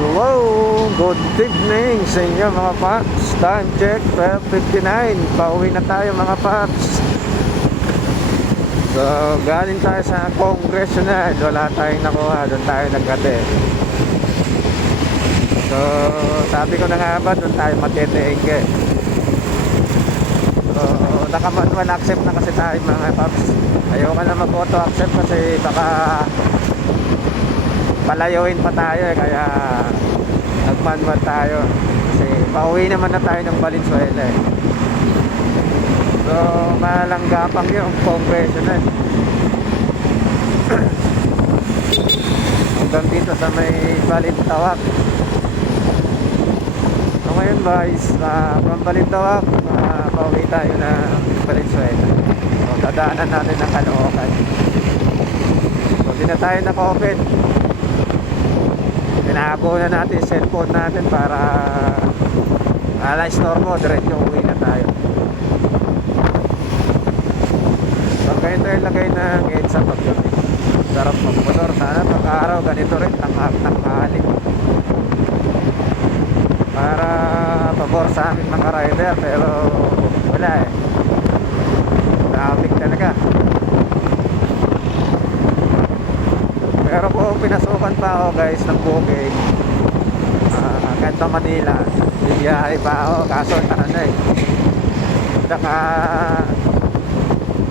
Hello, good evening sa inyo mga paps. Time check 12:59. Pauwi na tayo mga paps. So galing tayo sa Congressional. Wala tayong nakuha, doon tayo nagkate. So sabi ko na nga ba, doon tayo matete-engge. So naka-manual accept na kasi tayo mga paps. Ayoko na mag-auto accept kasi baka palayuin pa tayo kaya nagmanual tayo kasi pauwi naman na tayo ng Valenzuela so malanggapang yung Congressional hanggang dito sa may Balintawak. So ngayon guys, from Balintawak pauwi tayo ng Valenzuela. So dadaanan natin ng Caloocan. So di na tayo naka-open. Pinago na natin yung cellphone natin para ala-store mo, diretso uwi na tayo. So ganito yung lagay ng EDSA paggabi. Sarap magmotor. Sana pag-araw ganito rin, tanghali para pabor sa amin mga rider, pero wala eh, traffic talaga. Pero kung pinasukan pa ako guys ng booking Ganda Manila, bibiyahe pa ako kaso ano eh, saka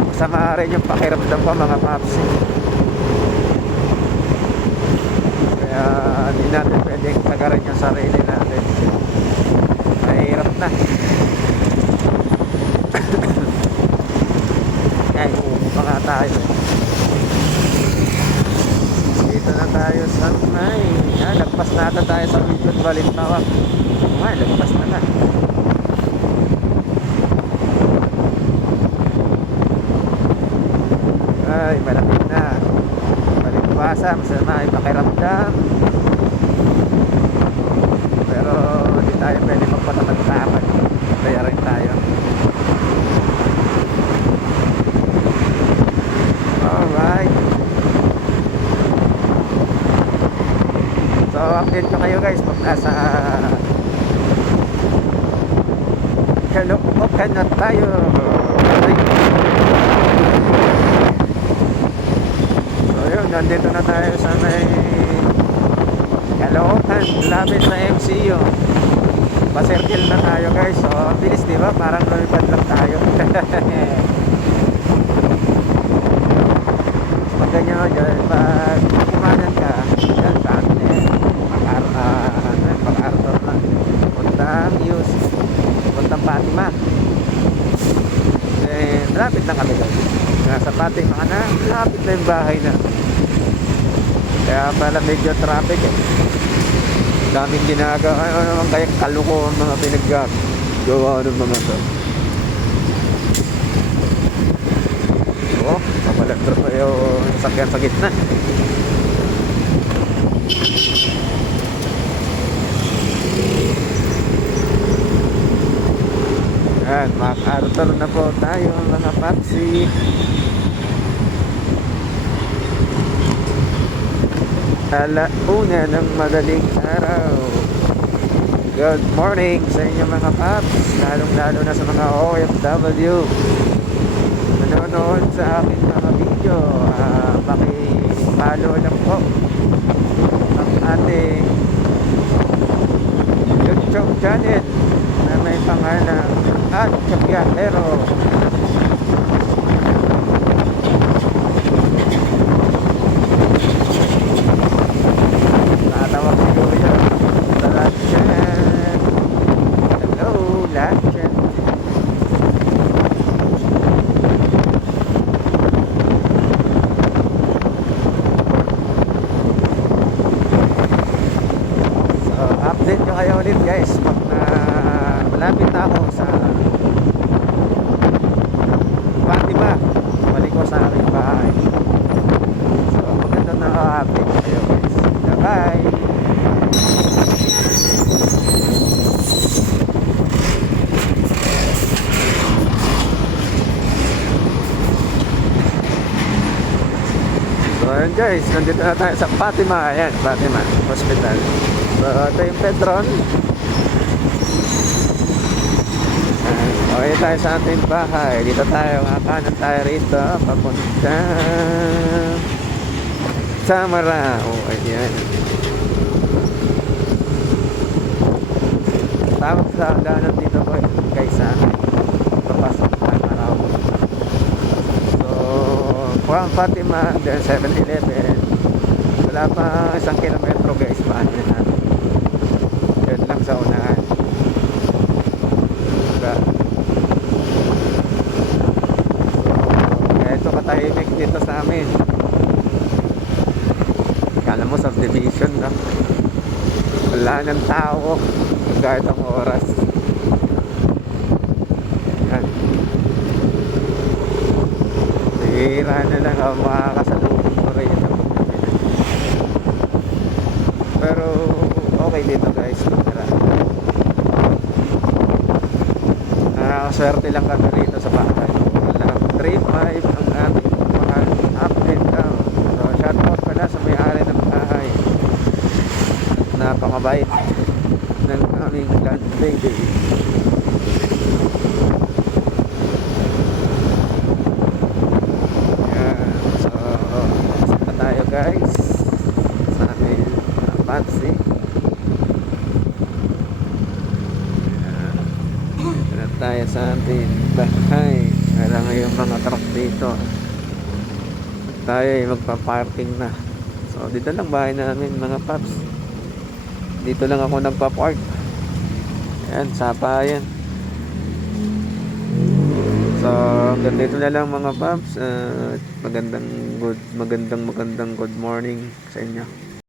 masama rin yung pakiramdam ko mga paps. Kaya hindi natin pwedeng tagarin yung sarili natin, mahirap na. Ay, umupa nga tayo. Dito na tayo sa may lagpas natin tayo sa Wilton Balintawak. Lagpas na na. Ay, malapit na. Balimbasa, masama ay pakiramdam. Pero hindi tayo pwede magpatatagtapan. Kaya rin tayo. Alright. So update ko kayo guys pag nasa Caloocan na tayo. So yun, nandito na tayo sa may Caloocan, lapit na MCU. Pa-circle na tayo guys. So bilis diba, parang lumipad lang tayo. Pag ganyan dyan, pag kumanan ka dyan sa atin pag-Arthur na puntang Yus, puntang Fatima. Malapit na kami guys, nasa Fatima na, malapit na yung bahay na. Kaya pala medyo traffic eh, daming ginagawa. Ano naman kayang kaluko ang mga pinaggawa ng mga to. Kamalagdro pa yung sakyan sa gitna. Yan, MacArthur na po tayo mga paksi. Alauna ng madaling araw. Good morning sa inyo mga paps, lalong lalo na sa mga OFW nanonood sa aking mga video. Paki-follow lang po ang ating YouTube channel na may pangalan at Kabiyahero. Natawag si Kuya sa Latchan. Hello Latchan. Update nyo kayo ulit guys pag malapit na ako sa Fatima, balik ko sa aming bahay. So maganda na update kayo guys. Bye. So ayun guys, nandito na tayo sa Fatima. Ayan, Fatima Hospital. So ito yung Petron. Okay tayo sa ating bahay. Dito tayo, kanan tayo rito papunta sa Marao. Ayan. Tawag sa daanan dito ko kaysa papasok sa Marao. So from Fatima, then 7-Eleven. Wala pa 1 kilometro guys, paano na. Yun lang sa unahan. Diba? Ito katahimik dito sa amin. Kala mo subdivision no? Wala ng tao kahit ang oras. Yan. Hihira na lang ako makakasalubong ko rin sa pagkabi. Pero okay dito guys. Nakakaswerte lang kami rito sa bahay. 3-5 ang aming mahal up and down. So shout out pala sa may-ari ng bahay. Napakabait ng aming landlady. Yan. So saan tayo guys sa aming Patsy. Yan tayo sa ating bahay. Kaya ngayon mga truck dito. Tayo ay magpa-parking na. So dito lang bahay namin mga paps. Dito lang ako nagpa-park. Ayan, sapa yan. So hanggang dito na lang mga paps. Magandang good morning sa inyo.